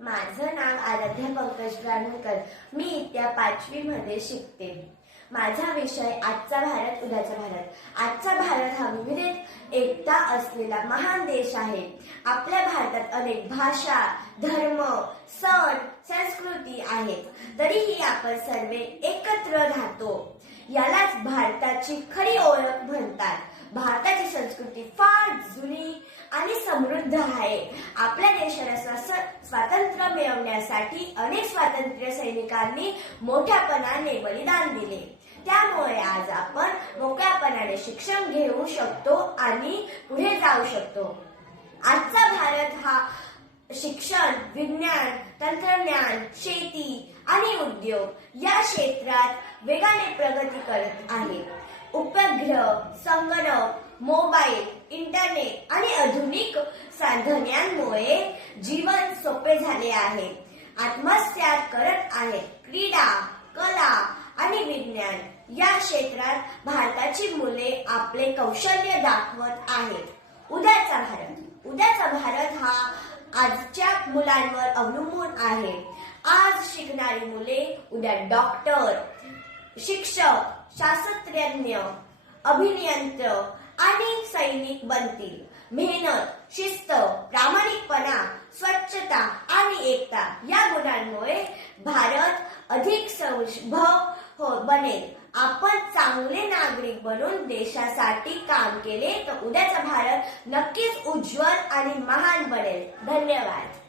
माझं नाव आराध्या पंकज ब्राह्मणकर मी इत्या पाचवी मध्ये शिकते. माझा विषय आजचा भारत उद्याचा भारत. आजचा भारत हा विविधेत एकता असलेला महान देश आहे. आपल्या भारतात अनेक भाषा धर्म सण संस्कृती आहेत. तरीही आपण सर्व एकत्र राहतो. यालाच भारताची खरी ओळख म्हणतात. भारताची संस्कृती फार समृद्ध आहे. आपल्या देशाला स्वातंत्र्य मिळवण्यासाठी अनेक स्वातंत्र्य सैनिकांनी मोठ्यापणाने बलिदान दिले. त्यामुळे आज आपण मोकळ्यापणाने शिक्षण घेऊ शकतो आणि पुढे जाऊ शकतो. आजचा भारत हा शिक्षण विज्ञान तंत्रज्ञान शेती आणि उद्योग या क्षेत्रात वेगाने प्रगती करत आहे. उपग्रह संगणक मोबाईल इंटरनेट आणि साधनांमुळे जीवन सोपे झाले आहे. आत्मसात करत आहे. क्रीडा कला आणि विज्ञान या क्षेत्रात भारताची मुले आपले कौशल्य दाखवत आहेत. उद्याचा भारत. उद्याचा भारत हा आजच्या मुलांवर अवलंबून आहे. आज शिकणारी मुले उद्या डॉक्टर शिक्षक शास्त्रज्ञ अभियंत्र आणि सैनिक बनतील. मेहनत शिस्त प्रामाणिकपणा स्वच्छता आणि एकता या गुणांमुळे भारत अधिक सौभव हो बनेल. आपण चांगले नागरिक बनून देशासाठी काम केले तर उद्याचा भारत नक्कीच उज्ज्वल आणि महान बनेल. धन्यवाद.